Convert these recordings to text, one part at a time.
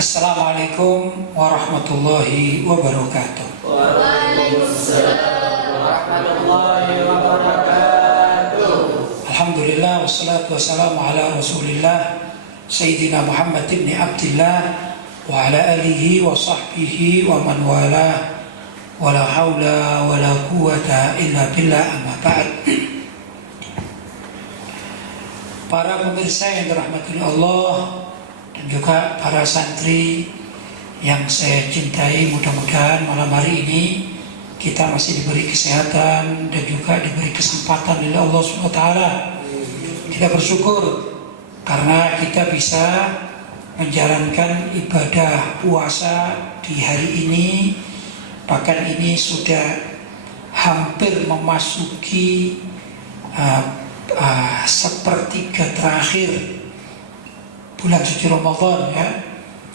Assalamualaikum warahmatullahi wabarakatuh. Waalaikumsalam warahmatullahi wabarakatuh. Alhamdulillah wassalatu wassalamu ala Rasulillah Sayyidina Muhammad ibn Abdillah wa ala alihi wa sahbihi wa man wala wa la hawla wa la quwata illa billah, amma ba'd. Para pemirsa yang dirahmati Allah dan juga para santri yang saya cintai, mudah-mudahan malam hari ini kita masih diberi kesehatan dan juga diberi kesempatan oleh Allah SWT. Kita bersyukur karena kita bisa menjalankan ibadah puasa di hari ini. Bahkan ini sudah hampir memasuki sepertiga terakhir bulan suci Ramadan, ya.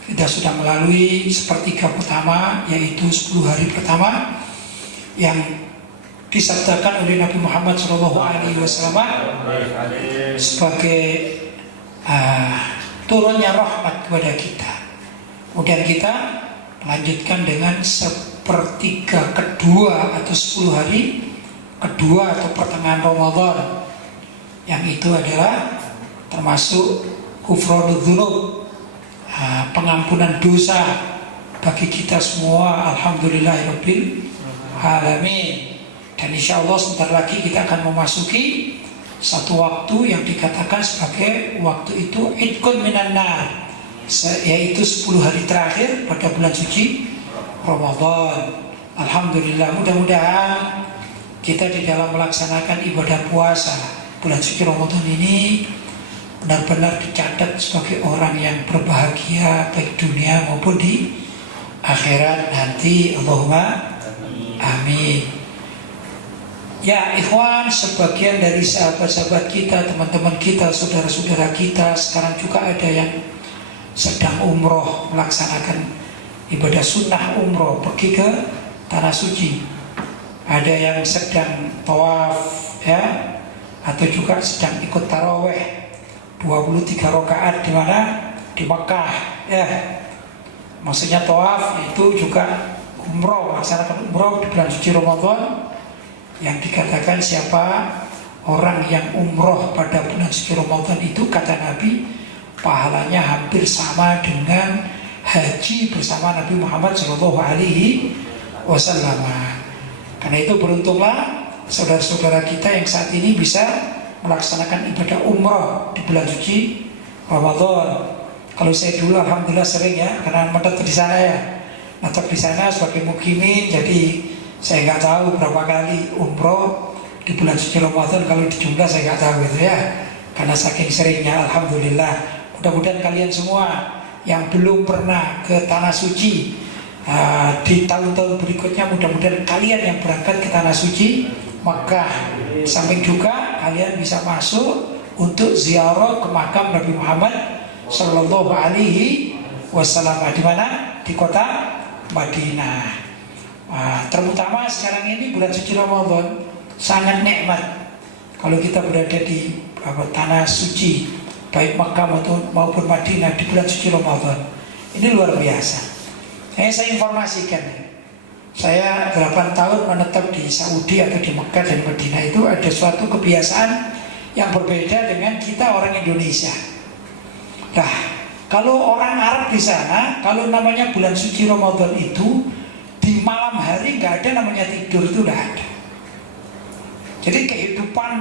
Kita sudah melalui sepertiga pertama, yaitu 10 hari pertama yang disabdakan oleh Nabi Muhammad SAW sebagai turunnya rahmat kepada kita. Kemudian kita melanjutkan dengan sepertiga kedua atau 10 hari kedua atau pertengahan Ramadan, yang itu adalah termasuk Ghufranudz Dzunub, pengampunan dosa bagi kita semua. Alhamdulillahirabbil alamin. Dan insya Allah sebentar lagi kita akan memasuki satu waktu yang dikatakan sebagai waktu itu Idqun minan nar, yaitu 10 hari terakhir pada bulan suci Ramadan. Alhamdulillah, mudah-mudahan kita di dalam melaksanakan ibadah puasa bulan suci Ramadan ini benar-benar dicatat sebagai orang yang berbahagia baik dunia maupun di akhirat nanti. Allahumma amin. Ya ikhwan, sebagian dari sahabat-sahabat kita, teman-teman kita, saudara-saudara kita sekarang juga ada yang sedang umroh, melaksanakan ibadah sunnah umroh, pergi ke tanah suci. Ada yang sedang tawaf, ya, atau juga sedang ikut taraweh 23 rakaat di mana? Di Mekah, ya. Maksudnya tawaf itu juga umroh, melaksanakan umroh di bulan suci Ramadan, yang dikatakan siapa orang yang umroh pada bulan suci Ramadan itu, kata Nabi, pahalanya hampir sama dengan haji bersama Nabi Muhammad SAW. Karena itu beruntunglah saudara-saudara kita yang saat ini bisa melaksanakan ibadah umrah di bulan suci Ramadan. Kalau saya dulu alhamdulillah sering, ya, karena menetap di sana, ya, menetap di sana sebagai mukimin, jadi saya nggak tahu berapa kali umrah di bulan suci Ramadan. Kalau dijumlah saya nggak tahu gitu, ya, karena saking seringnya. Alhamdulillah, mudah-mudahan kalian semua yang belum pernah ke tanah suci di tahun-tahun berikutnya, mudah-mudahan kalian yang berangkat ke tanah suci Makkah, samping juga kalian bisa masuk untuk ziarah ke makam Nabi Muhammad Sallallahu Alaihi Wasallam. Di mana? Di kota Madinah. Terutama sekarang ini bulan suci Ramadan sangat nikmat kalau kita berada di tanah suci, baik Makkah maupun Madinah di bulan suci Ramadan. Ini luar biasa. Saya informasikan. Saya 8 tahun menetap di Saudi atau di Mekah dan Madinah. Itu ada suatu kebiasaan yang berbeda dengan kita orang Indonesia. Nah, kalau orang Arab di sana, kalau namanya bulan suci Ramadan itu, di malam hari nggak ada namanya tidur, itu nggak ada. Jadi kehidupan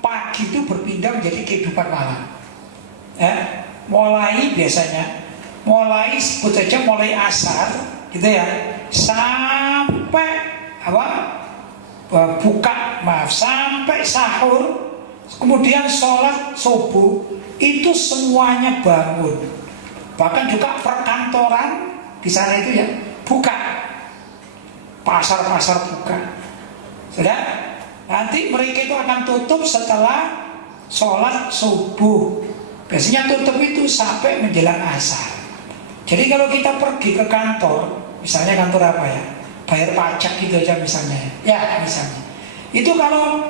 pagi itu berpindah menjadi kehidupan malam. Mulai sebut saja mulai asar, gitu ya, sampai sampai sahur, kemudian sholat subuh, itu semuanya bangun. Bahkan juga perkantoran di sana itu, ya, buka, pasar-pasar buka. Sudah, nanti mereka itu akan tutup setelah sholat subuh. Biasanya tutup itu sampai menjelang asar. Jadi kalau kita pergi ke kantor, misalnya kantor apa, ya, bayar pajak gitu aja misalnya, ya misalnya, itu kalau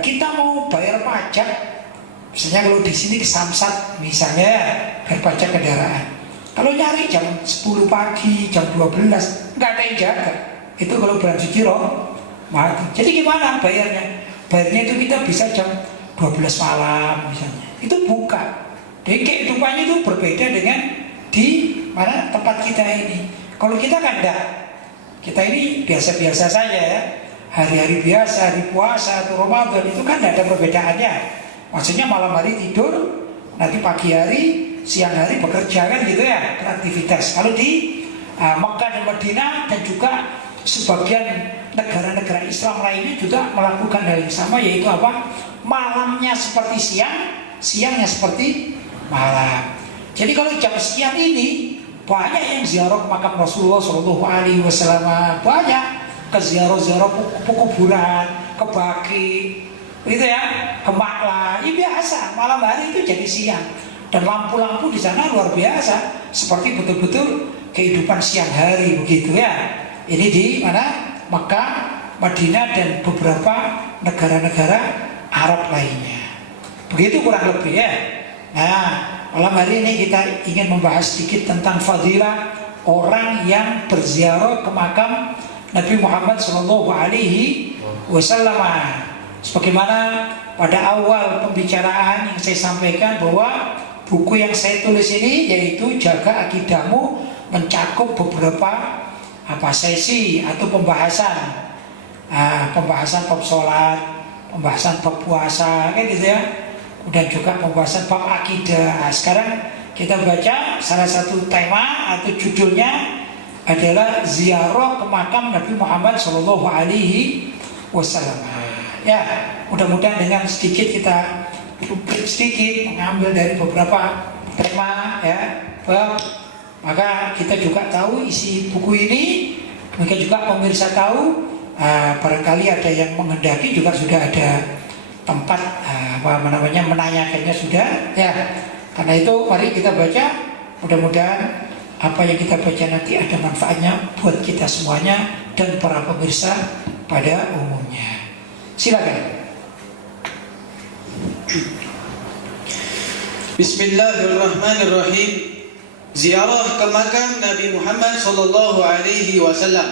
kita mau bayar pajak, misalnya kalau di sini ke Samsat misalnya, bayar pajak kendaraan, Kalau nyari jam 10 pagi, jam 12, nggak ada yang jaga. Itu kalau bulan suci Ramadan. Jadi gimana bayarnya? Bayarnya itu kita bisa jam 12 malam misalnya. Itu buka. Jadi kehidupannya itu berbeda dengan di mana tempat kita ini. Kalau kita kan enggak. Kita ini biasa-biasa saja ya. Hari-hari biasa, hari puasa atau Ramadan itu kan tidak ada perbedaannya. Maksudnya malam hari tidur, nanti pagi hari, siang hari bekerja kan gitu ya, beraktivitas. Kalau di Mekah dan Madinah dan juga sebagian negara-negara Islam lainnya juga melakukan hal yang sama, yaitu apa? Malamnya seperti siang, siangnya seperti malam. Jadi kalau jam sekian ini banyak yang ziarah ke makam Rasulullah SAW, banyak ke ziarah-ziarah kuburan, ke Baqi, gitu ya, ke Makla. Ini biasa, malam hari itu jadi siang. Dan lampu-lampu di sana luar biasa, seperti betul-betul kehidupan siang hari begitu ya. Ini di mana? Mekah, Madinah dan beberapa negara-negara Arab lainnya. Begitu kurang lebih ya. Nah, malam hari ini kita ingin membahas sedikit tentang fadilah orang yang berziarah ke makam Nabi Muhammad SAW. Sebagaimana pada awal pembicaraan yang saya sampaikan bahwa buku yang saya tulis ini yaitu Jaga Akidahmu mencakup beberapa sesi atau pembahasan, pembahasan bab sholat, pembahasan bab puasa, kayak gitu ya. Dan juga pembahasan bab akidah. Sekarang kita baca salah satu tema atau judulnya adalah ziarah ke makam Nabi Muhammad SAW. Ya, mudah-mudahan dengan sedikit kita sedikit mengambil dari beberapa tema ya, bab, maka kita juga tahu isi buku ini. Mungkin juga pemirsa tahu, barangkali ada yang menghendaki juga sudah ada tempat menanyakannya sudah ya. Karena itu mari kita baca, mudah-mudahan apa yang kita baca nanti ada manfaatnya buat kita semuanya dan para pemirsa pada umumnya. Silakan. Bismillahirrahmanirrahim. Ziarah ke makam Nabi Muhammad sallallahu alaihi wasallam,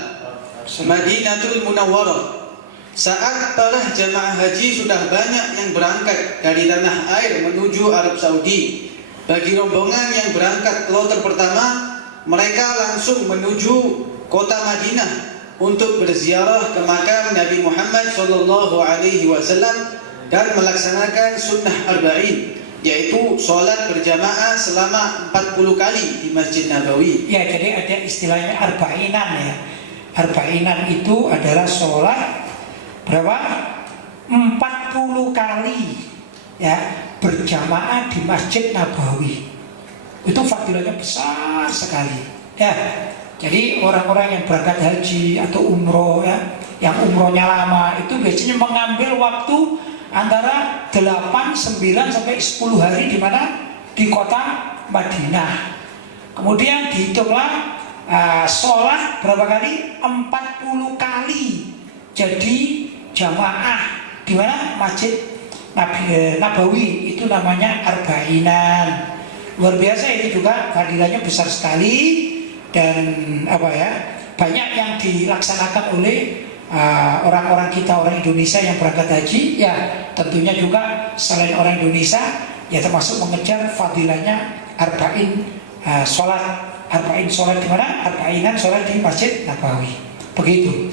Madinatul Munawwarah. Saat para jamaah haji sudah banyak yang berangkat dari tanah air menuju Arab Saudi, bagi rombongan yang berangkat kloter pertama, mereka langsung menuju kota Madinah untuk berziarah ke makam Nabi Muhammad SAW dan melaksanakan sunnah arba'in, yaitu sholat berjamaah selama 40 kali di Masjid Nabawi. Ya, jadi ada istilahnya arba'inan ya. Arba'inan itu adalah sholat berapa? 40 kali ya berjamaah di Masjid Nabawi. Itu fadilahnya besar sekali ya. Jadi orang-orang yang berangkat haji atau umroh ya, yang umrohnya lama itu biasanya mengambil waktu antara 8, 9 sampai 10 hari di mana? Di kota Madinah. Kemudian dihitunglah sholat berapa kali? 40 kali. Jadi jamaah di mana? Masjid Nabawi, itu namanya arba'inan. Luar biasa, ini juga fadilahnya besar sekali dan banyak yang dilaksanakan oleh orang-orang kita, orang Indonesia yang berangkat haji ya. Tentunya juga selain orang Indonesia ya termasuk mengejar fadilahnya arba'in sholat. Arba'in sholat di mana? Arba'inan sholat di Masjid Nabawi. Begitu.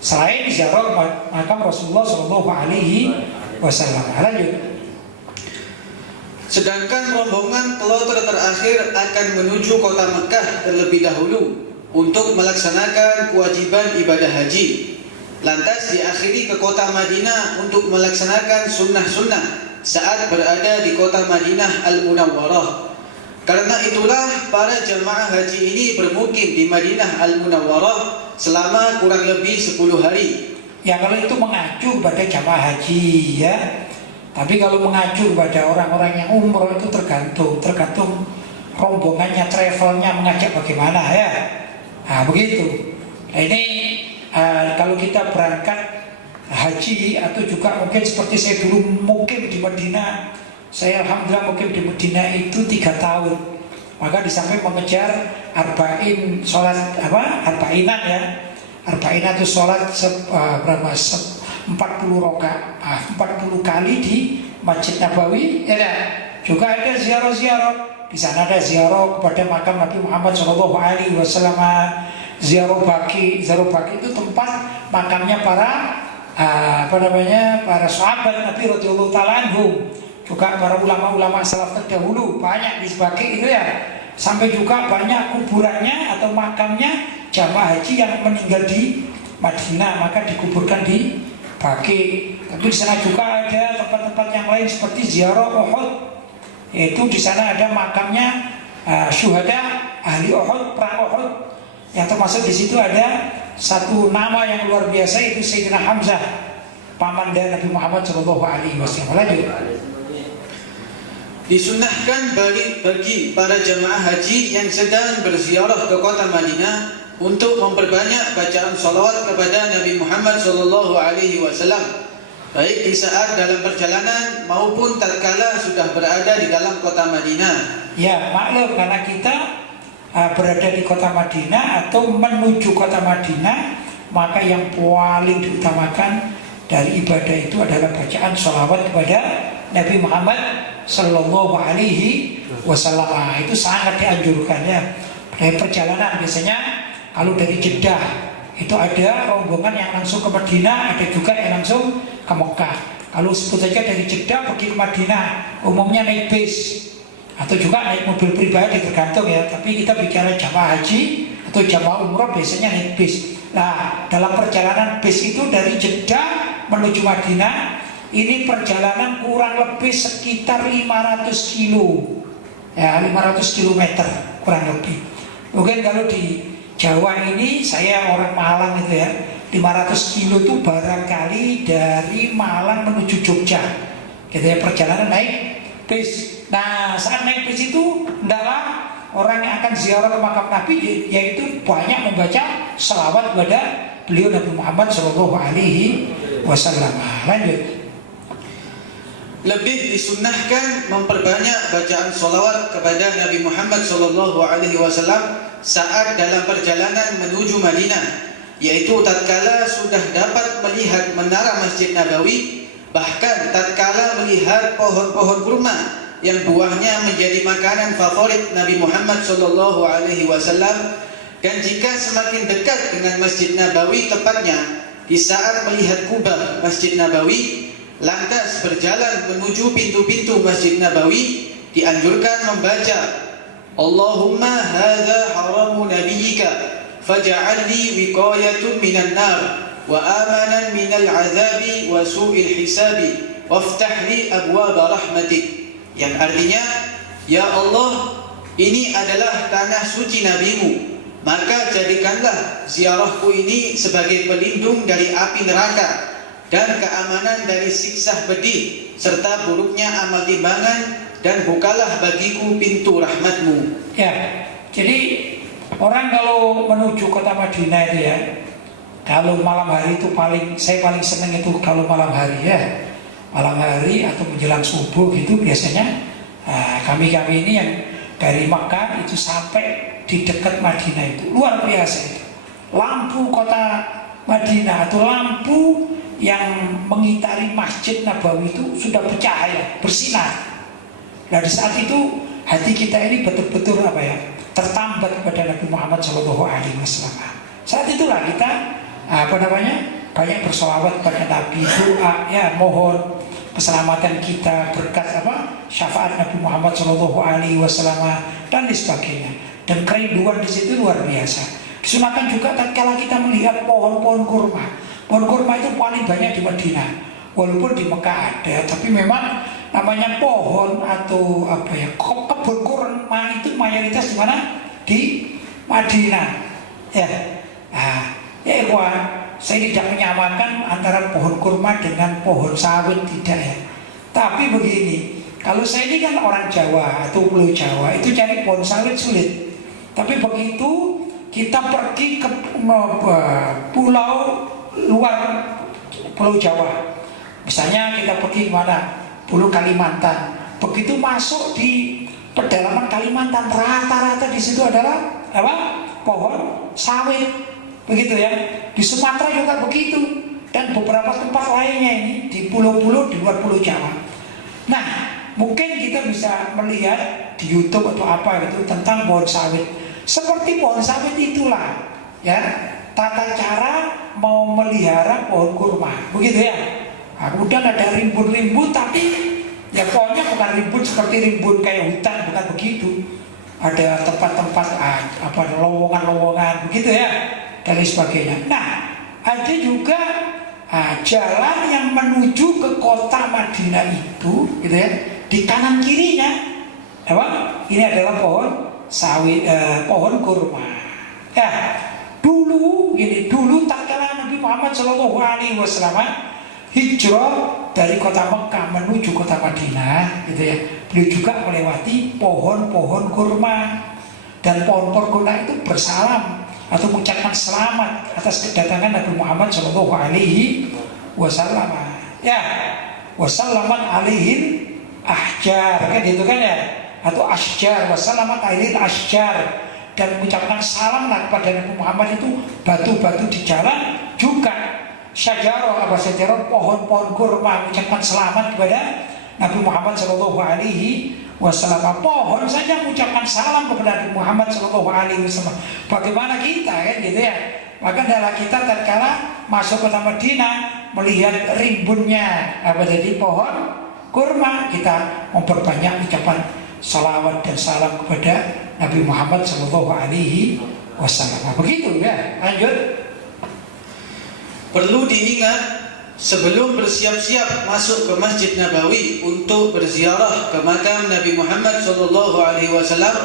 Selain ziarah makam Rasulullah SAW. Lanjut. Sedangkan rombongan kloter terakhir akan menuju kota Mekah terlebih dahulu untuk melaksanakan kewajiban ibadah haji. Lantas diakhiri ke kota Madinah untuk melaksanakan sunnah-sunnah saat berada di kota Madinah Al-Munawwarah. Karena itulah para jamaah haji ini bermukim di Madinah Al-Munawwarah selama kurang lebih 10 hari. Ya, kalau itu mengacu pada jamaah haji ya. Tapi kalau mengacu pada orang-orang yang umroh itu tergantung rombongannya, travelnya mengajak bagaimana ya. Nah, begitu. Nah, ini kalau kita berangkat haji atau juga mungkin seperti saya dulu mukim di Madinah. Saya alhamdulillah mukim di Madinah itu 3 tahun. Maka di samping mengejar arba'in sholat arba'inan ya, arba'inat itu sholat 40 rakaat 40 kali di Masjid Nabawi ya. Juga ada ziarah-ziarah. Di sana ada ziarah kepada makam Nabi Muhammad SAW, ziarah baki. Ziarah baki itu tempat makamnya para para sahabat Nabi radhiyallahu ta'ala anhum. Juga para ulama-ulama salaf terdahulu banyak di Baki itu ya. Sampai juga banyak kuburannya atau makamnya jamaah haji yang meninggal di Madinah, maka dikuburkan di Baki. Tapi di sana juga ada tempat-tempat yang lain seperti ziarah Uhud. Yaitu di sana ada makamnya syuhada ahli Uhud, perang Uhud. Yang termasuk di situ ada satu nama yang luar biasa, itu Sayyidina Hamzah, paman dari Nabi Muhammad SAW. Lanjut. Disunnahkan bagi para jamaah haji yang sedang berziarah ke kota Madinah untuk memperbanyak bacaan salawat kepada Nabi Muhammad SAW, baik di saat dalam perjalanan maupun tatkala sudah berada di dalam kota Madinah. Ya, maklum karena kita berada di kota Madinah atau menuju kota Madinah, maka yang paling diutamakan dari ibadah itu adalah bacaan salawat kepada Nabi Muhammad Sallallahu Alaihi Wasallam. Itu sangat dianjurkan ya. Dari perjalanan biasanya kalau dari Jeddah itu ada rombongan yang langsung ke Madinah, ada juga yang langsung ke Mekah. Kalau sebut saja dari Jeddah pergi ke Madinah, umumnya naik bis atau juga naik mobil pribadi, tergantung ya. Tapi kita bicara jamaah haji atau jamaah umroh biasanya naik bis. Nah, dalam perjalanan bis itu dari Jeddah menuju Madinah, ini perjalanan kurang lebih sekitar 500 kilo ya, 500 km kurang lebih. Mungkin kalau di Jawa ini, saya orang Malang itu ya, 500 kilo itu barangkali dari Malang menuju Jogja gitu ya, perjalanan naik bis. Nah, saat naik bis itu hendaklah orang yang akan ziarah ke makam Nabi yaitu banyak membaca selawat kepada beliau Nabi Muhammad SAW. Lanjut. Lebih disunnahkan memperbanyak bacaan salawat kepada Nabi Muhammad SAW saat dalam perjalanan menuju Madinah, yaitu tatkala sudah dapat melihat menara Masjid Nabawi, bahkan tatkala melihat pohon-pohon kurma yang buahnya menjadi makanan favorit Nabi Muhammad SAW. Dan jika semakin dekat dengan Masjid Nabawi, tepatnya di saat melihat kubah Masjid Nabawi, lantas berjalan menuju pintu-pintu Masjid Nabawi, dianjurkan membaca Allahumma hadza haramu nabiyyika faj'alni wiqayatun minan nar wa amanan minal azabi wa su'il hisabi waftah li abwaaba rahmatik. Yang artinya, ya Allah, ini adalah tanah suci nabimu, maka jadikanlah ziarahku ini sebagai pelindung dari api neraka dan keamanan dari siksa pedih serta buruknya amal timbangan, dan bukalah bagiku pintu rahmatmu. Ya, jadi orang kalau menuju kota Madinah itu ya, kalau malam hari itu saya paling senang itu kalau malam hari ya, malam hari atau menjelang subuh gitu biasanya. Kami ini yang dari Makkah itu sampai di dekat Madinah itu luar biasa itu. Lampu kota Madinah atau lampu yang mengitari Masjid Nabawi itu sudah bercahaya, bersinar. Nah, di saat itu hati kita ini betul-betul tertambat kepada Nabi Muhammad SAW. Saat itulah kita banyak bersolawat kepada Nabi, doa ya, mohon keselamatan kita berkat syafaat Nabi Muhammad SAW dan sebagainya. Dan kerinduan di situ luar biasa. Disunahkan juga tatkala kita melihat pohon-pohon kurma. Pohon kurma itu paling banyak di Madinah. Walaupun di Mekah ada, tapi memang namanya pohon atau kebun kurma itu mayoritas di mana? Di Madinah. Ya. Saya tidak menyamakan antara pohon kurma dengan pohon sawit, tidak ya. Tapi begini, kalau saya ini kan orang Jawa atau Pulau Jawa, itu cari pohon sawit sulit. Tapi begitu kita pergi ke pulau luar Pulau Jawa, misalnya kita pergi ke mana? Pulau Kalimantan. Begitu masuk di pedalaman Kalimantan rata-rata di situ adalah apa? Pohon sawit, begitu ya. Di Sumatera juga begitu, dan beberapa tempat lainnya ini di pulau-pulau di luar Pulau Jawa. Nah, mungkin kita bisa melihat di YouTube atau apa gitu tentang pohon sawit. Seperti pohon sawit itulah ya tata cara mau melihara pohon kurma, begitu ya. Nah, kemudian ada rimbun-rimbun, tapi ya pohonnya bukan rimbun seperti rimbun kayak hutan, bukan begitu. Ada tempat-tempat apa lowongan-lowongan begitu ya, dan lain sebagainya. Nah, ada juga jalan yang menuju ke kota Madinah itu, gitu ya. Di kanan kirinya, apa? Ini adalah pohon sawit, pohon kurma. Ya, dulu tatkala Nabi Muhammad SAW hijrah dari kota Mekah menuju kota Madinah, gitu ya. Beliau juga melewati pohon-pohon kurma, dan pohon-pohon kurma itu bersalam atau mengucapkan selamat atas kedatangan Nabi Muhammad SAW. Ya, wasallamat alaihin ahjar, kan gitu kan ya, atau asjar, wasallamat alaihin asjar, dan mengucapkan salam kepada Nabi Muhammad itu batu-batu di jalan juga. Syajaroh apa syajaroh, pohon-pohon kurma mengucapkan selamat kepada Nabi Muhammad SAW. Pohon saja mengucapkan salam kepada Nabi Muhammad SAW. Bagaimana kita kan gitu ya. Maka adalah kita tatkala masuk kota Madinah melihat rimbunnya apa jadi pohon kurma, kita memperbanyak ucapan salawat dan salam kepada Nabi Muhammad SAW. Begitu ya. Lanjut. Perlu diingat, sebelum bersiap-siap masuk ke Masjid Nabawi untuk berziarah ke makam Nabi Muhammad SAW,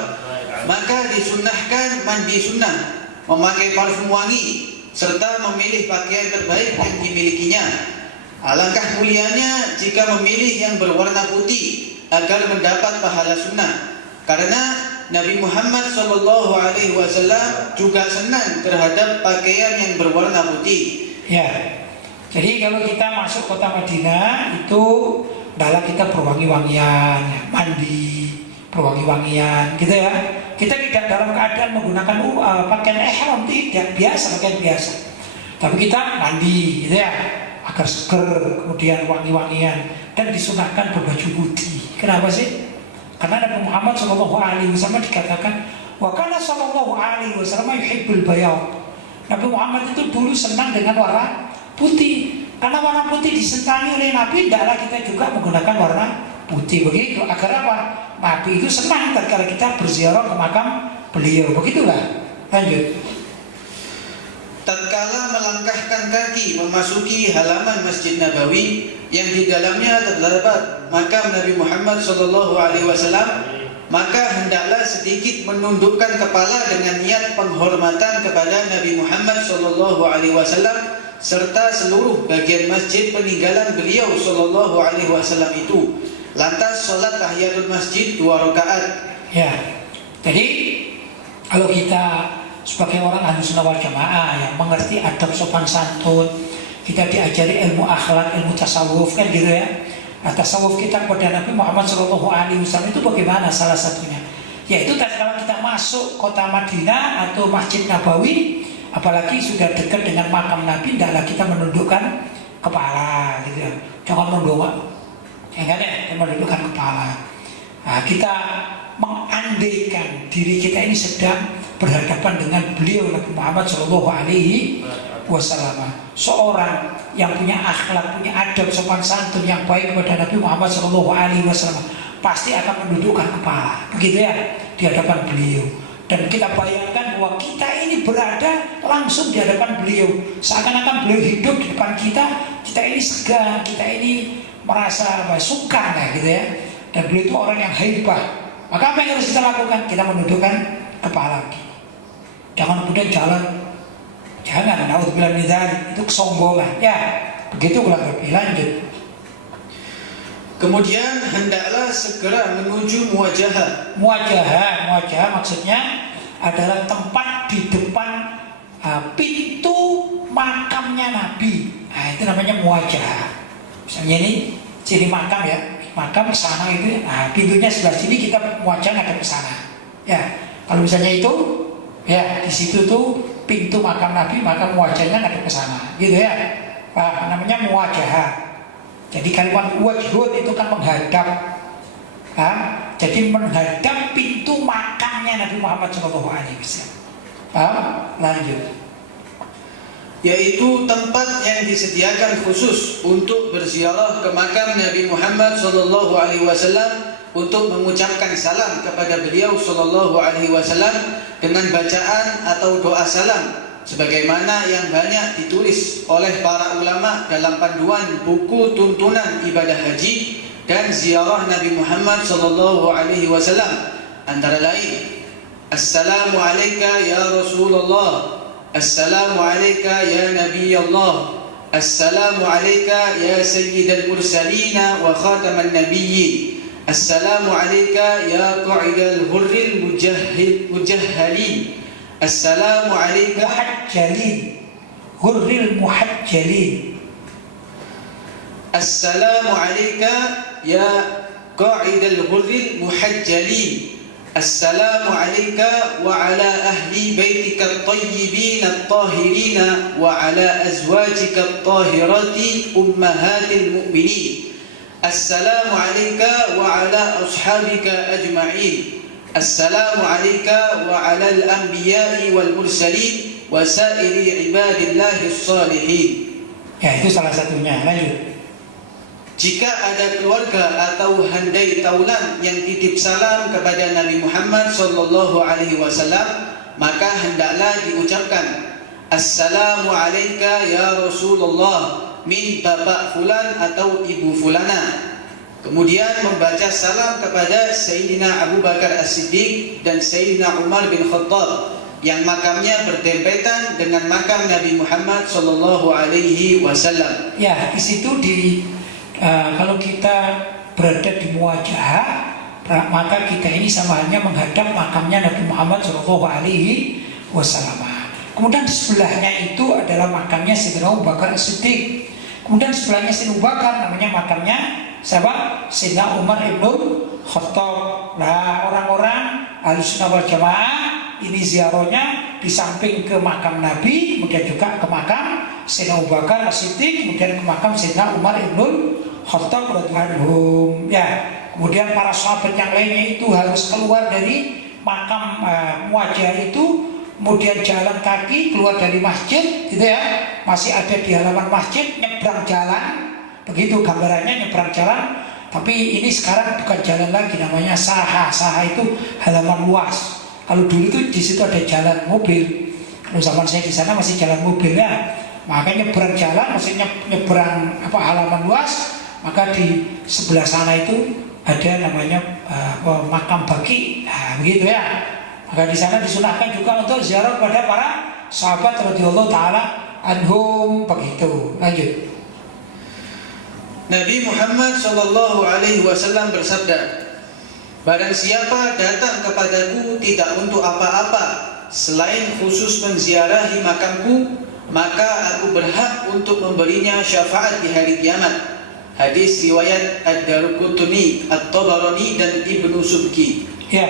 maka disunnahkan mandi sunnah, memakai parfum wangi, serta memilih pakaian terbaik yang dimilikinya. Alangkah mulianya jika memilih yang berwarna putih agar mendapat pahala sunnah, karena Nabi Muhammad SAW juga senang terhadap pakaian yang berwarna putih. Ya, jadi kalau kita masuk kota Madinah itu adalah kita berwangi-wangian, mandi, berwangi-wangian, gitu ya. Kita tidak dalam keadaan menggunakan pakaian ihram, tidak, biasa, pakaian biasa. Tapi kita mandi, gitu ya, agar seger, kemudian wangi-wangian, dan disunahkan berbaju putih. Kenapa sih? Karena Nabi Muhammad SAW dikatakan, wa kana sallallahu alaihi wasallam yuhibbul bayad. Nabi Muhammad itu dulu senang dengan warna putih, karena warna putih disenangi oleh Nabi. Tidaklah kita juga menggunakan warna putih, begitu. Agar apa? Nabi itu senang tatkala kita berziarah ke makam beliau. Begitulah. Lanjut. Tatkala melangkahkan kaki memasuki halaman Masjid Nabawi yang di dalamnya terdapat makam Nabi Muhammad SAW, maka hendaklah sedikit menundukkan kepala dengan niat penghormatan kepada Nabi Muhammad SAW serta seluruh bagian masjid peninggalan beliau SAW itu. Lantas sholat tahiyatul masjid 2 rakaat. Ya, jadi kalau kita sebagai orang Ahlussunnah wal Jamaah yang mengerti adab sopan santun, kita diajari ilmu akhlak, ilmu tasawuf, kan gitu ya. Tasawuf kita kepada Nabi Muhammad SAW itu bagaimana? Salah satunya yaitu tatkala kita masuk kota Madinah atau Masjid Nabawi, apalagi sudah dekat dengan makam Nabi, hendaklah kita menundukkan kepala, gitu ya. Jangan menunduk, jangan menundukkan kepala. Nah, kita mengandaikan diri kita ini sedang berhadapan dengan beliau Nabi Muhammad SAW, seorang yang punya akhlak, punya adab sopan santun yang baik kepada Nabi Muhammad SAW, pasti akan menundukkan kepala, begitu ya, di hadapan beliau. Dan kita bayangkan bahwa kita ini berada langsung di hadapan beliau, seakan-akan beliau hidup di depan kita. Kita ini segan, kita ini merasa sungkan, ya, gitu ya. Dan beliau itu orang yang hebat. Maka apa yang harus kita lakukan? Kita menundukkan kepala. Jangan kemudian jalan, jangan, naudzubillah min dzalik, itu kesombongan. Ya, begitu kurang lebih. Lanjut. Kemudian hendaklah segera menuju muwajahah. Muwajahah maksudnya adalah tempat di depan pintu makamnya Nabi. Nah, itu namanya muwajahah. Misalnya ini ciri makam ya. makam ke sana itu, nah pintunya sebelah sini kita wajah ada ke sana. Ya, kalau misalnya itu, ya di situ tuh pintu makam Nabi, maka wajahnya ada ke sana, gitu ya. Namanya muwajah. Jadi kalimat wajhun itu kan menghadap. Jadi menghadap pintu makamnya Nabi Muhammad SAW. Lanjut. Yaitu tempat yang disediakan khusus untuk berziarah ke makam Nabi Muhammad SAW untuk mengucapkan salam kepada beliau SAW dengan bacaan atau doa salam, sebagaimana yang banyak ditulis oleh para ulama dalam panduan buku tuntunan ibadah haji dan ziarah Nabi Muhammad SAW, antara lain Assalamu alayka ya Rasulullah, Assalamu alayka ya Nabi Allah, Assalamu alayka ya Sayyidal Mursalina wa Khataman Nabiyyin, Assalamu alayka ya Qa'idal Hurril Mujahhalin, Assalamu alayka Muhajjalin, Hurril Muhajjalin. Assalamu alayka ya Qa'idal Hurril Muhajjalin, Assalamu alayka wa ala ahli baitika at-tayyibin at-tahirin wa ala azwajika at-tahirati ummahatil mu'minin, Assalamu alayka wa ala ashabika ajma'in, Assalamu alayka wa ala al-anbiya'i wal mursalin wa sa'iri ibadillahi as-salihin. Ya, itu salah satunya. Lanjut. Jika ada keluarga atau handai taulan yang titip salam kepada Nabi Muhammad SAW, maka hendaklah diucapkan Assalamu alayka ya Rasulullah min bapak fulan atau ibu fulana. Kemudian membaca salam kepada Sayyidina Abu Bakar As-Siddiq dan Sayyidina Umar bin Khattab yang makamnya berdempetan dengan makam Nabi Muhammad SAW. Ya, di situ kalau kita berada di muwajah, maka kita ini sama halnya menghadap makamnya Nabi Muhammad SAW. Kemudian di sebelahnya itu adalah makamnya Sayyidina Abu Bakar As-Siddiq. Kemudian sebelahnya Sayyidina Abu Bakar namanya makamnya siapa? Sayyidina Umar ibn Khattab. Nah, orang-orang Ahlussunnah wal Jamaah ini ziarahnya di samping ke makam Nabi, kemudian juga ke makam Sayyidina Abu Bakar As-Siddiq, kemudian ke makam Sayyidina Umar ibn Khattab radhiyallahu. Ya, kemudian para sahabat yang lainnya itu harus keluar dari makam muwajah itu, kemudian jalan kaki keluar dari masjid, gitu ya. Masih ada di halaman masjid, nyebrang jalan. Begitu gambarannya, nyebrang jalan. Tapi ini sekarang bukan jalan lagi, namanya saha. Saha itu halaman luas. Kalau dulu itu di situ ada jalan mobil. Kalau zaman saya di sana masih jalan mobil ya. Makanya nyebrang jalan, maksudnya nyebrang halaman luas. Maka di sebelah sana itu ada namanya makam baki. Nah, begitu ya. Maka di sana disunahkan juga untuk ziarah kepada para sahabat radhiyallahu taala anhum, begitu. Lanjut. Nabi Muhammad SAW bersabda, barang siapa datang kepadaku tidak untuk apa-apa selain khusus menziarahi makamku, maka aku berhak untuk memberinya syafaat di hari kiamat. Hadis riwayat Ad-Darqutni, At-Tabarani dan Ibnu Subki. Ya,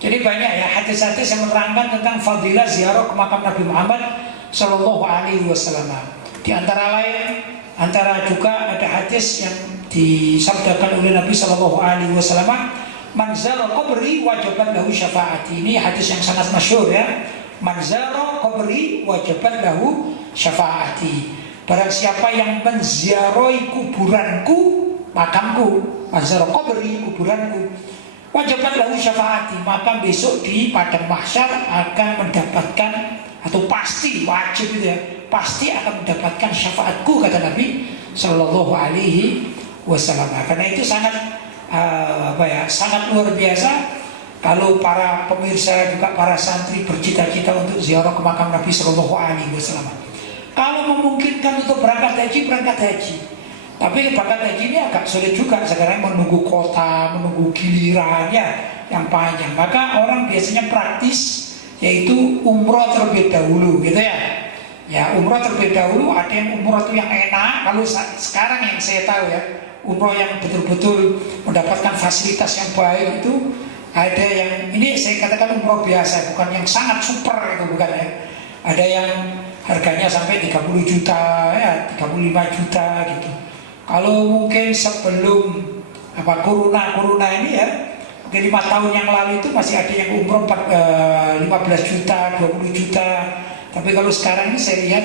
jadi banyak ya hadis-hadis yang menerangkan tentang fadilah ziarah ke makam Nabi Muhammad SAW. Di antara juga ada hadis yang disabdakan oleh Nabi SAW, man zara qabri wajabat lahu syafaati. Ini hadis yang sangat masyhur ya. Man zara qabri wajabat lahu syafaati. Barang siapa yang menziarahi kuburanku, makamku, man zara qabri, kuburanku, wajabat lahu syafaati, maka besok di padang mahsyar akan mendapatkan, atau pasti wajib itu ya, pasti akan mendapatkan syafaatku, kata Nabi Sallallahu Alaihi Wasallam. Karena itu sangat sangat luar biasa kalau para pemirsa juga para santri bercita-cita untuk ziarah ke makam Nabi Sallallahu Alaihi Wasallam. Kalau memungkinkan untuk berangkat haji, berangkat haji. Tapi berangkat haji ini agak sulit juga sekarang, menunggu kota, menunggu giliran ya yang panjang. Maka orang biasanya praktis, yaitu umroh terlebih dahulu, gitu ya. Ya, umroh terlebih dahulu. Ada yang umroh itu yang enak. Kalau sekarang yang saya tahu ya, umroh yang betul-betul mendapatkan fasilitas yang baik itu ada yang, ini saya katakan umroh biasa, bukan yang sangat super itu, bukan ya. Ada yang harganya sampai 30 juta ya, 35 juta gitu. Kalau mungkin sebelum corona ini ya, mungkin 5 tahun yang lalu itu masih ada yang umroh 15 juta, 20 juta. Tapi kalau sekarang ini saya lihat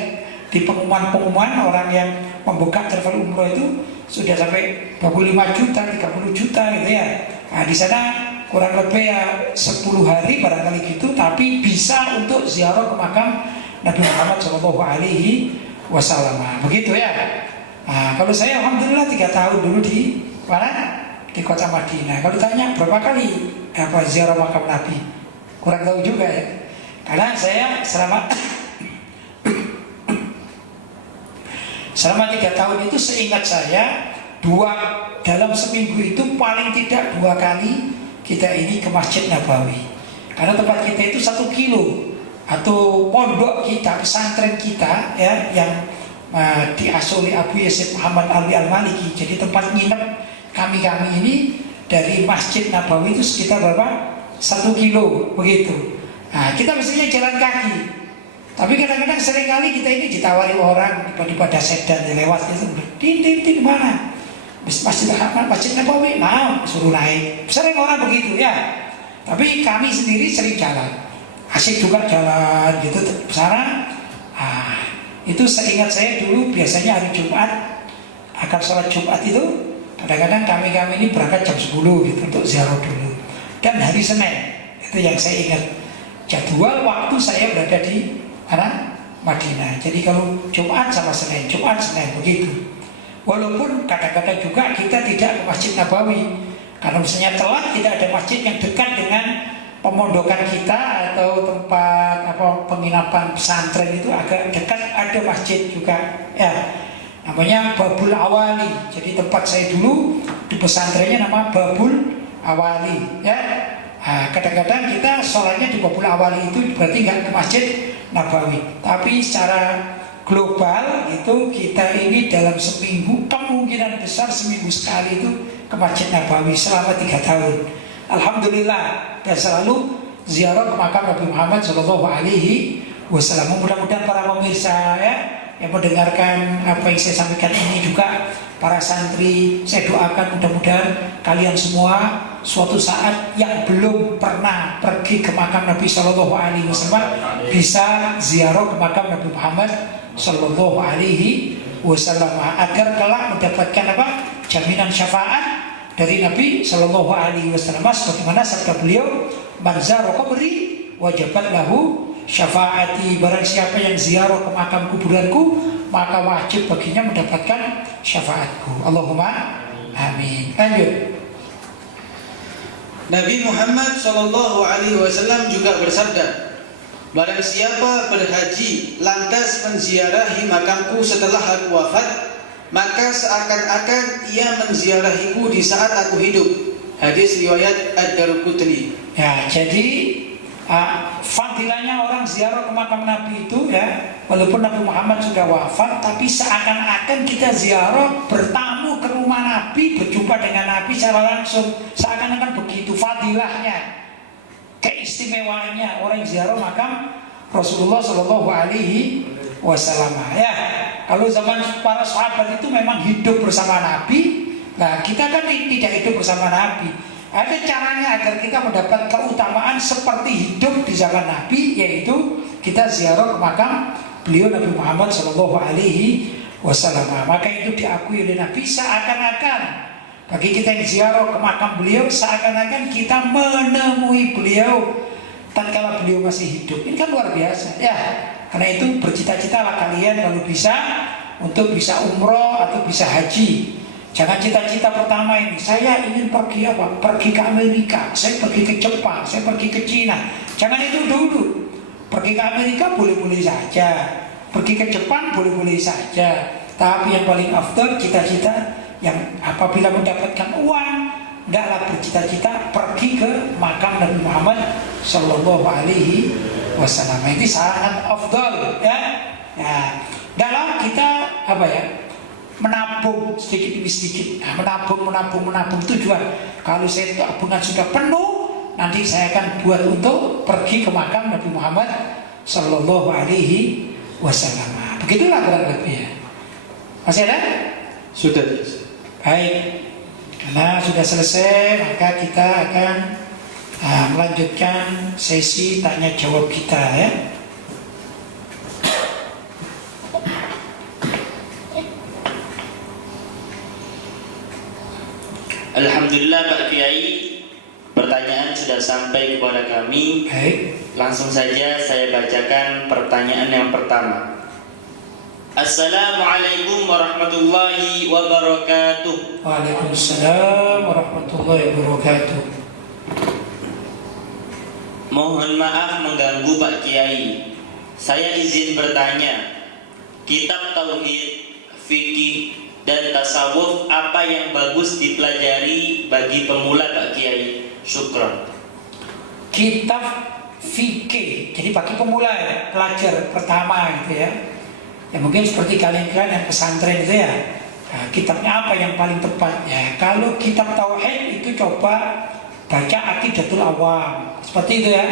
di pengumuman orang yang membuka travel umroh itu sudah sampai 25 juta, 30 juta gitu ya. Nah, di sana kurang lebih ya 10 hari barangkali gitu, tapi bisa untuk ziarah ke makam Nabi Muhammad SAW. Begitu ya. Nah, kalau saya alhamdulillah 3 tahun dulu di mana? Di kota Madinah. Kalau ditanya berapa kali ziarah makam Nabi, kurang tahu juga ya. Karena saya selama 3 tahun itu seingat saya dalam seminggu itu paling tidak 2 kali kita ini ke Masjid Nabawi. Karena tempat kita itu 1 kilo, atau pondok kita, pesantren kita ya, yang diasuh oleh Abu Yazid Muhammad Ali Al-Maliki. Jadi tempat nginep kami ini dari Masjid Nabawi itu sekitar berapa? 1 kilo begitu. Nah, kita mestinya jalan kaki. Tapi kadang-kadang seringkali kita ini ditawari orang pada sedan lewat itu, din mana? Masjid Nabawi, suruh naik. Sering orang begitu ya. Tapi kami sendiri sering jalan, asik juga jalan gitu sana. Itu seingat saya dulu biasanya hari Jumat akan sholat Jumat itu kadang-kadang kami ini berangkat jam 10 gitu untuk ziarah dulu. Dan hari Senin itu yang saya ingat jadwal waktu saya berada di Madinah. Jadi kalau Jumat sama Senin, Jumat Senin begitu. Walaupun kadang-kadang juga kita tidak ke Masjid Nabawi, karena misalnya telat tidak ada masjid yang dekat dengan pemondokan kita atau tempat penginapan pesantren itu agak dekat, ada masjid juga ya, namanya Babul Awali. Jadi tempat saya dulu di pesantrennya nama Babul Awali ya. Kadang-kadang kita sholatnya di Babul Awali itu berarti nggak ke Masjid Nabawi, tapi secara global itu kita ini dalam seminggu kemungkinan besar seminggu sekali itu ke Masjid Nabawi selama 3 tahun. Alhamdulillah, dan selalu ziarah ke makam Nabi Muhammad SAW. Mudah-mudahan para pemirsa ya, yang mendengarkan apa yang saya sampaikan ini, juga para santri, saya doakan mudah-mudahan kalian semua suatu saat yang belum pernah pergi ke makam Nabi SAW bisa ziarah ke makam Nabi Muhammad SAW agar kelak mendapatkan jaminan syafaat dari Nabi SAW, sebagaimana sabda beliau, man zara qabri wajabat lahu syafaati. Barang siapa yang ziarah ke makam kuburanku, maka wajib baginya mendapatkan syafaatku. Allahumma amin. Lanjut. Nabi Muhammad SAW juga bersabda, barang siapa berhaji lantas menziarahi makamku setelah aku wafat, maka seakan-akan ia menziarahiku di saat aku hidup. Hadis riwayat Ad-Darqutni. Ya, jadi fadilahnya orang ziarah ke makam Nabi itu ya, walaupun Nabi Muhammad sudah wafat, tapi seakan-akan kita ziarah, bertamu ke rumah Nabi, berjumpa dengan Nabi secara langsung, seakan-akan begitu fadilahnya, keistimewaannya orang ziarah makam Rasulullah SAW ya. Kalau zaman para sahabat itu memang hidup bersama Nabi, nah kita kan tidak hidup bersama Nabi. Ada caranya agar kita mendapat keutamaan seperti hidup di zaman Nabi, yaitu kita ziarah ke makam beliau Nabi Muhammad SAW. Maka itu diakui oleh Nabi, seakan-akan bagi kita yang ziarah ke makam beliau, seakan-akan kita menemui beliau tatkala beliau masih hidup. Ini kan luar biasa ya. Karena itu bercita-citalah kalian kalau bisa untuk bisa umroh atau bisa haji. Jangan cita-cita pertama ini, saya ingin pergi pergi ke Amerika, saya pergi ke Jepang, saya pergi ke Cina. Jangan itu dulu. Pergi ke Amerika boleh-boleh saja, pergi ke Jepang boleh-boleh saja. Tapi yang paling afdal, cita-cita yang apabila mendapatkan uang, hendaklah bercita-cita pergi ke makam Nabi Muhammad SAW. Ini sangat afdal ya. Dalam kita menabung sedikit demi sedikit. Nah, menabung tujuan. Kalau saya tabungan sudah penuh, nanti saya akan buat untuk pergi ke makam Nabi Muhammad Sallallahu Alaihi Wasallam. Begitulah kurang lebih ya. Masih ada? Sudah. Baik. Karena sudah selesai, maka kita akan melanjutkan sesi tanya jawab kita ya. Alhamdulillah Pak Kiai, pertanyaan sudah sampai kepada kami. Baik. Langsung saja saya bacakan pertanyaan yang pertama. Assalamualaikum warahmatullahi wabarakatuh. Waalaikumsalam warahmatullahi wabarakatuh. Mohon maaf mengganggu Pak Kiai. Saya izin bertanya, kitab tauhid, fikih, dan tasawuf apa yang bagus dipelajari bagi pemula Pak Kiai? Syukron. Kitab fikih, jadi bagi pemula ya, pelajar pertama gitu ya. Ya mungkin seperti kalian yang pesantren itu ya. Nah, kitabnya apa yang paling tepat ya? Kalau kitab tauhid itu coba baca Aqidatul Awam, seperti itu ya.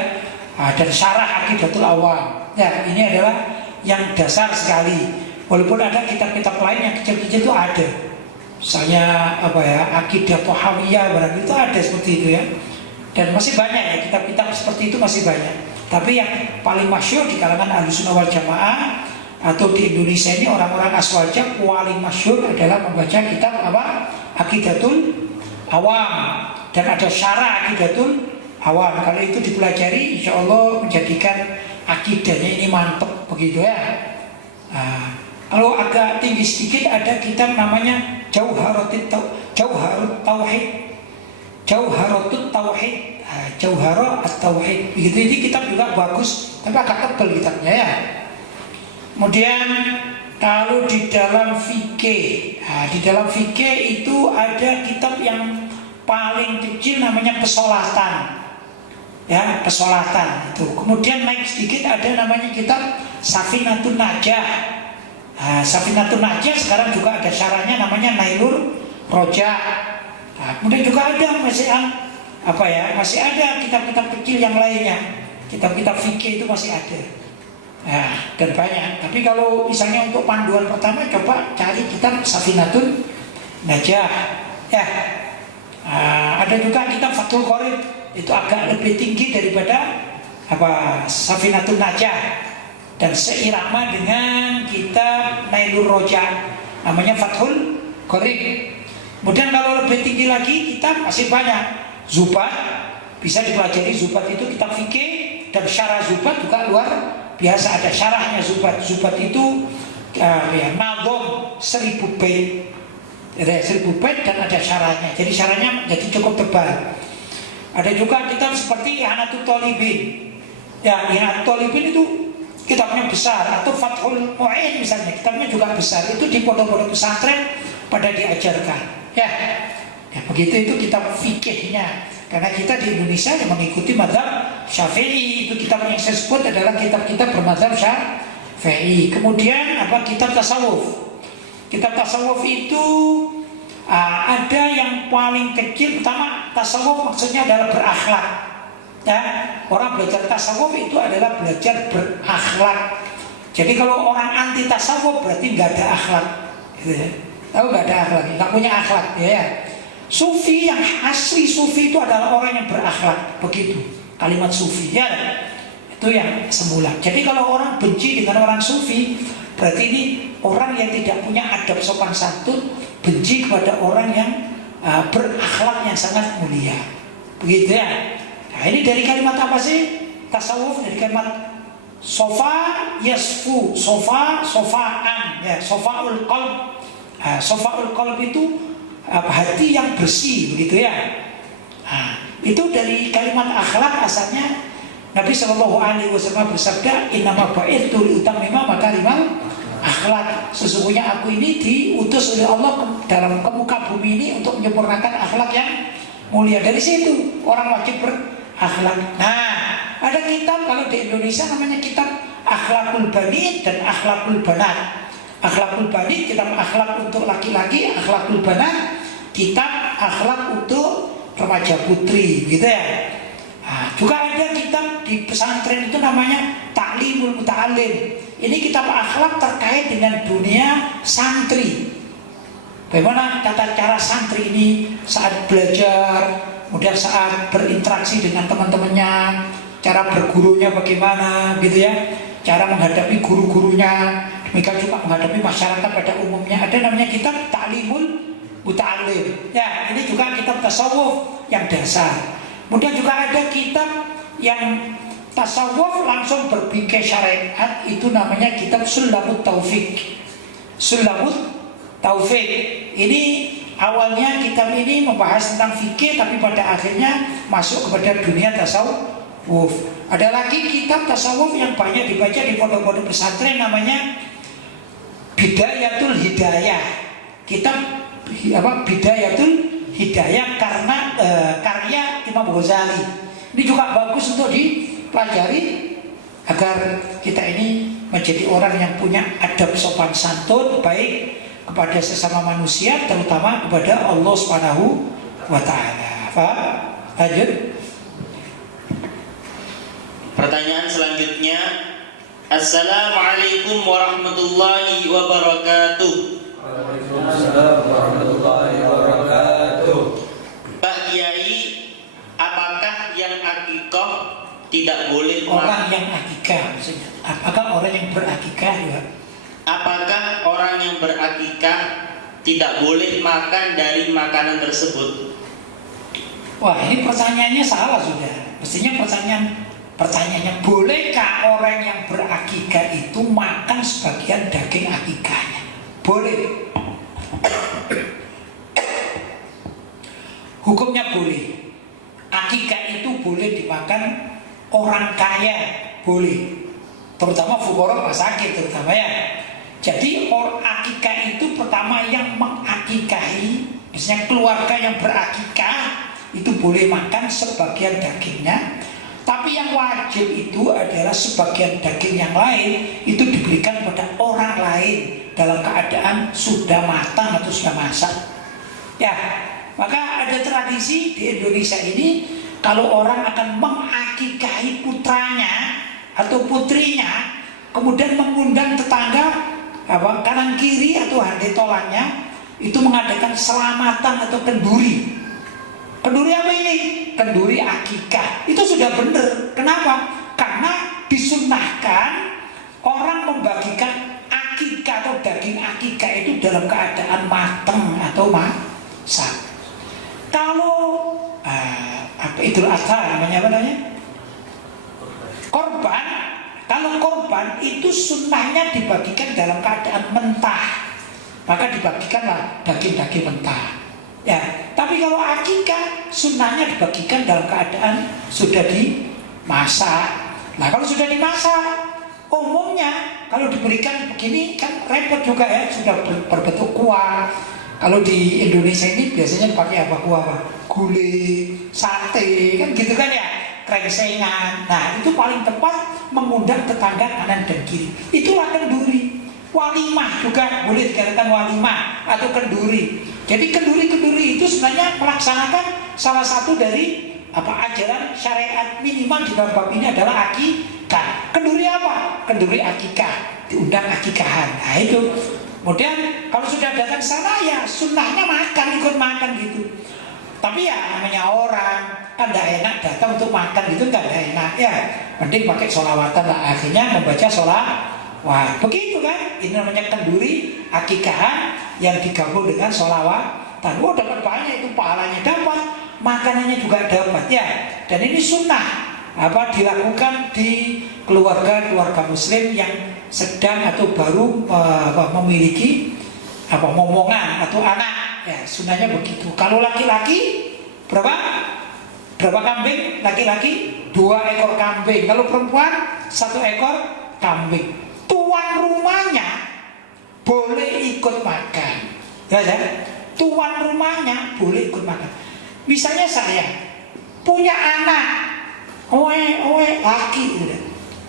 Dan syarah Aqidatul Awam. Ya, ini adalah yang dasar sekali. Walaupun ada kitab-kitab lain yang kecil-kecil itu ada. Misalnya apa ya, Aqidah Thahawiyah barang itu ada seperti itu ya. Dan masih banyak ya kitab-kitab seperti itu masih banyak. Tapi yang paling masyhur di kalangan Ahlussunnah wal Jamaah atau di Indonesia ini orang-orang aswaja paling masyhur adalah membaca kitab apa? Aqidatul Awam, dan ada syarah Aqidatul Awam. Kalau itu dipelajari, insya Allah menjadikan akidahnya ini mantap begitu ya. Nah, kalau agak tinggi sedikit ada kitab namanya Jauharut Tauhid. Jauharut Tauhid. Begitu, ini kitab juga bagus, tapi agak tebal kitabnya ya. Kemudian kalau di dalam fikih, di dalam fikih itu ada kitab yang paling kecil namanya Pesolatan. Ya, Pesolatan itu. Kemudian naik sedikit ada namanya kitab Safinatun Najah. Safinatun Najah sekarang juga ada syarahnya namanya Nailur Roja. Kemudian juga ada masih ada kitab-kitab kecil yang lainnya. Kitab-kitab fikih itu masih ada. Dan banyak. Tapi kalau misalnya untuk panduan pertama, coba cari kitab Safinatun Najah. Ya. Ada juga kitab Fathul Qorib, itu agak lebih tinggi daripada Safinatun Najah, dan seirama dengan kitab Nailur Roja, namanya Fathul Qorib. Kemudian kalau lebih tinggi lagi kitab masih banyak. Zubat bisa dipelajari. Zubat itu kitab fikih, dan syarah Zubat juga luar biasa, ada syarahnya Zubat. Zubat itu nadom 1000 bait. Ada 1000 bait dan ada syarahnya. Jadi syarahnya jadi cukup tebal. Ada juga kitab seperti Ihanatul Thalibin. Ya, Ihanatul Thalibin itu kitabnya besar. Atau Fathul Mu'in misalnya, kitabnya juga besar. Itu di pondok-pondok pesantren pada diajarkan. Ya, begitu itu kitab fikihnya. Karena kita di Indonesia yang mengikuti mazhab Syafi'i, itu kitab yang saya sebut adalah kitab-kitab bermazhab Syafi'i. Kemudian kitab tasawuf. Kitab tasawuf itu ada yang paling kecil. Pertama, tasawuf maksudnya adalah berakhlak. Ya, orang belajar tasawuf itu adalah belajar berakhlak. Jadi kalau orang anti tasawuf berarti nggak ada akhlak. Gitu ya. Tahu nggak ada akhlak, nggak punya akhlak. Ya. Sufi yang asli sufi itu adalah orang yang berakhlak. Begitu kalimat sufi ya. Itu yang semula. Jadi kalau orang benci dengan orang sufi, berarti ini orang yang tidak punya adab sopan santun, benci kepada orang yang berakhlak yang sangat mulia. Begitu ya. Nah, ini dari kalimat apa sih? Tasawuf dari kalimat sofa yasfu, sofaan ya, sofaul qalb. Sofaul qalb itu hati yang bersih, begitu ya. Itu dari kalimat akhlak asalnya. Nabi Shallallahu Alaihi Wasallam bersabda, Innama ba'ithu liutammima makarimal akhlak. Sesungguhnya aku ini diutus oleh Allah dalam muka bumi ini untuk menyempurnakan akhlak yang mulia. Dari situ orang wajib berakhlak. Nah, ada kitab kalau di Indonesia namanya kitab Akhlakul Bani dan Akhlakul Banat. Akhlakul bani kitab akhlak untuk laki-laki, akhlakul banat kitab akhlak untuk remaja putri, gitu ya. Nah, juga ada kitab di pesantren itu namanya Ta'limul Muta'alim. Ini kitab akhlak terkait dengan dunia santri. Bagaimana tata cara santri ini saat belajar, kemudian saat berinteraksi dengan teman-temannya, cara bergurunya bagaimana, gitu ya. Cara menghadapi guru-gurunya, demikian juga menghadapi masyarakat pada umumnya. Ada namanya kitab Ta'limul Muta'alim. Ya, ini juga kitab tasawuf yang dasar. Kemudian juga ada kitab yang tasawuf langsung berpikir syariat, itu namanya kitab Sulamut Taufik. Sulamut Taufik. Ini awalnya kitab ini membahas tentang fikih, tapi pada akhirnya masuk kepada dunia tasawuf. Ada lagi kitab tasawuf yang banyak dibaca di pondok-pondok pesantren namanya Bidayatul Hidayah. Kitab Bidayatul Hidayah karena karya Imam Ghazali. Ini juga bagus untuk dipelajari agar kita ini menjadi orang yang punya adab sopan santun baik kepada sesama manusia, terutama kepada Allah Subhanahu wa taala. Paham? Lanjut. Pertanyaan selanjutnya, Assalamualaikum warahmatullahi wabarakatuh. Waalaikumsalam warahmatullahi wabarakatuh. Pak Kiai, apakah yang akikah tidak boleh Orang yang akikah maksudnya. Apakah orang yang berakikah juga? Apakah orang yang berakikah tidak boleh makan dari makanan tersebut? Wah, ini pertanyaannya salah sudah. Mestinya pertanyaannya, bolehkah orang yang berakikah itu makan sebagian daging akikahnya? Boleh. Hukumnya boleh. Akikah itu boleh dimakan orang kaya, boleh. Terutama fuqara masakin terutama ya. Jadi akikah itu pertama yang mengakikahi, misalnya keluarga yang berakikah itu boleh makan sebagian dagingnya. Tapi yang wajib itu adalah sebagian daging yang lain itu diberikan pada orang lain dalam keadaan sudah matang atau sudah masak. Ya, maka ada tradisi di Indonesia ini kalau orang akan mengakikahi putranya atau putrinya, kemudian mengundang tetangga kanan kiri atau handai tolannya itu mengadakan selamatan atau kenduri. Kenduri apa ini? Kenduri akikah. Itu sudah benar. Kenapa? Karena disunnahkan orang membagikan akikah atau daging akikah itu dalam keadaan matang atau masak. Kalau Idul Adha namanya apa namanya? Korban. Kalau korban itu sunnahnya dibagikan dalam keadaan mentah, maka dibagikanlah daging-daging mentah. Ya, tapi kalau akikah sunnahnya dibagikan dalam keadaan sudah dimasak. Nah, kalau sudah dimasak, umumnya kalau diberikan begini kan repot juga ya, sudah berbentuk kuah. Kalau di Indonesia ini biasanya dipakai apa kuah? Gulai, sate, kan gitu kan ya, krengsengan. Nah, itu paling tepat mengundang tetangga kanan dan kiri. Itulah kenduri. Walimah juga boleh dikatakan walimah atau kenduri. Jadi kenduri-kenduri itu sebenarnya melaksanakan salah satu dari ajaran syariat minimal di dalam bab ini adalah akikah. Kenduri apa? Kenduri akikah, diundang akikahan. Nah itu. Kemudian kalau sudah datang sana ya sunnahnya makan, ikut makan gitu. Tapi ya namanya orang kan tidak enak datang untuk makan gitu, tidak enak ya. Mending pakai sholawatan lah, akhirnya membaca sholawat. Wah, begitu kan? Ini namanya kenduri akikahan yang digabung dengan sholawatan. Wah, dapat banyak itu, pahalanya dapat, makanannya juga dapat ya. Dan ini sunnah dilakukan di keluarga muslim yang sedang atau baru memiliki momongan atau anak. Ya, sunnahnya begitu. Kalau laki-laki berapa kambing? Laki-laki 2 ekor kambing. Kalau perempuan 1 ekor kambing. Tuan rumahnya boleh ikut makan, ya. Tuan rumahnya boleh ikut makan. Misalnya saya punya anak, laki,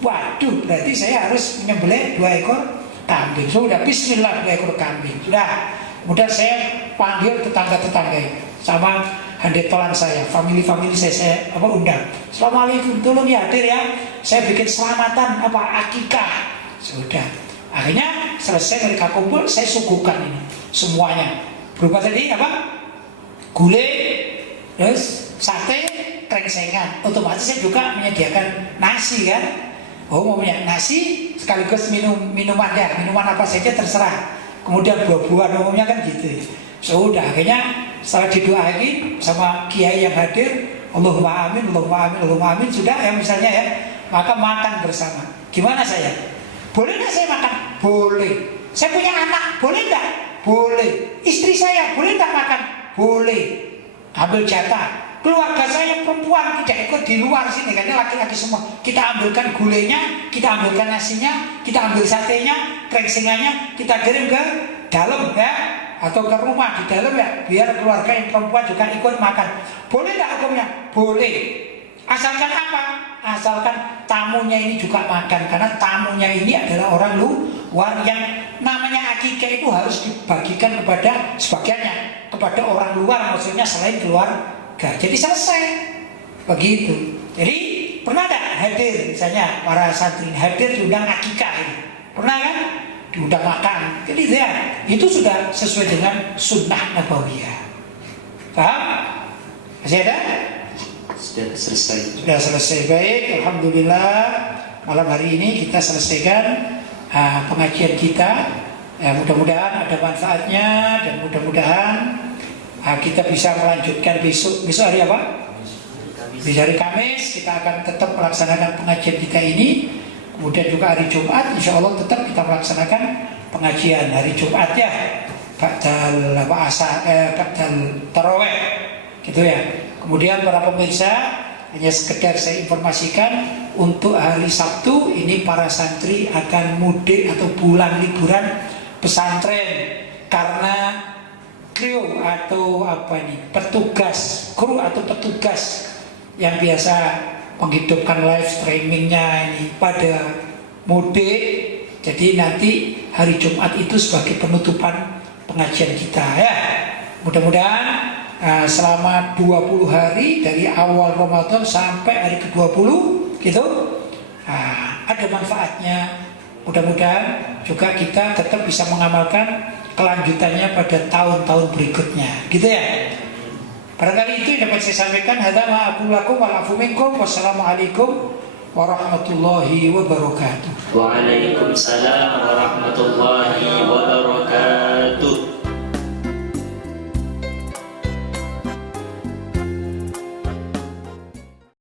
waduh, berarti saya harus menyembelih 2 ekor kambing. Sudah bismillah 2 ekor kambing. Sudah. Kemudian saya panggil tetangga-tetangga sama handetolan saya, family saya undang. Assalamualaikum, tolong ya hadir ya. Saya bikin selamatan akikah. Sudah. Akhirnya selesai mereka kumpul, saya suguhkan ini semuanya. Berupa tadi gulai, terus sate, krengsengan. Otomatis saya juga menyediakan nasi kan. Mau punya nasi sekaligus minuman apa saja terserah. Kemudian buah-buahan umumnya kan gitu. Sudah, akhirnya setelah didoain sama kiai yang hadir, Allahumma amin, Allahumma amin, Allahumma amin, sudah ya misalnya ya, maka makan bersama. Gimana saya? Boleh nggak saya makan? Boleh. Saya punya anak, boleh nggak? Boleh. Istri saya boleh nggak makan? Boleh. Ambil jatah. Keluarga saya yang perempuan tidak ikut di luar sini, karena laki-laki semua. Kita ambilkan gulainya, kita ambilkan nasinya, kita ambil satenya, krengsengannya, kita kirim ke dalam ya, atau ke rumah di dalam ya, biar keluarga yang perempuan juga ikut makan. Boleh nggak hukumnya? Boleh. Asalkan apa? Asalkan tamunya ini juga makan, karena tamunya ini adalah orang luar yang namanya akikah itu harus dibagikan kepada sebagiannya kepada orang luar, maksudnya selain keluarga. Jadi selesai begitu. Jadi pernah tak hadir misalnya para santri hadir diundang akikah ini? Pernah kan? Diundang makan. Jadi itu sudah sesuai dengan sunnah nabawiyah. Paham? Masih ada? Sudah selesai. Sudah selesai. Baik, alhamdulillah malam hari ini kita selesaikan pengajian kita. Mudah-mudahan ada manfaatnya dan mudah-mudahan kita bisa melanjutkan besok hari apa? Bisa hari Kamis kita akan tetap melaksanakan pengajian kita ini. Kemudian juga hari Jumat insya Allah tetap kita melaksanakan pengajian hari Jumat ya, ba'dal tarawih gitu ya. Kemudian para pemirsa, hanya sekedar saya informasikan untuk hari Sabtu ini para santri akan mudik atau pulang liburan pesantren karena kru atau kru atau petugas yang biasa menghidupkan live streamingnya ini pada mudik. Jadi nanti hari Jumat itu sebagai penutupan pengajian kita ya. Mudah-mudahan selama 20 hari dari awal Ramadan sampai hari ke-20 gitu ada manfaatnya. Mudah-mudahan juga kita tetap bisa mengamalkan kelanjutannya pada tahun-tahun berikutnya gitu ya. Barangkali itu yang dapat saya sampaikan. Hadza ma aqulu lakum wa afu minkum. Wassalamualaikum warahmatullahi wabarakatuh. Waalaikumsalam warahmatullahi wabarakatuh.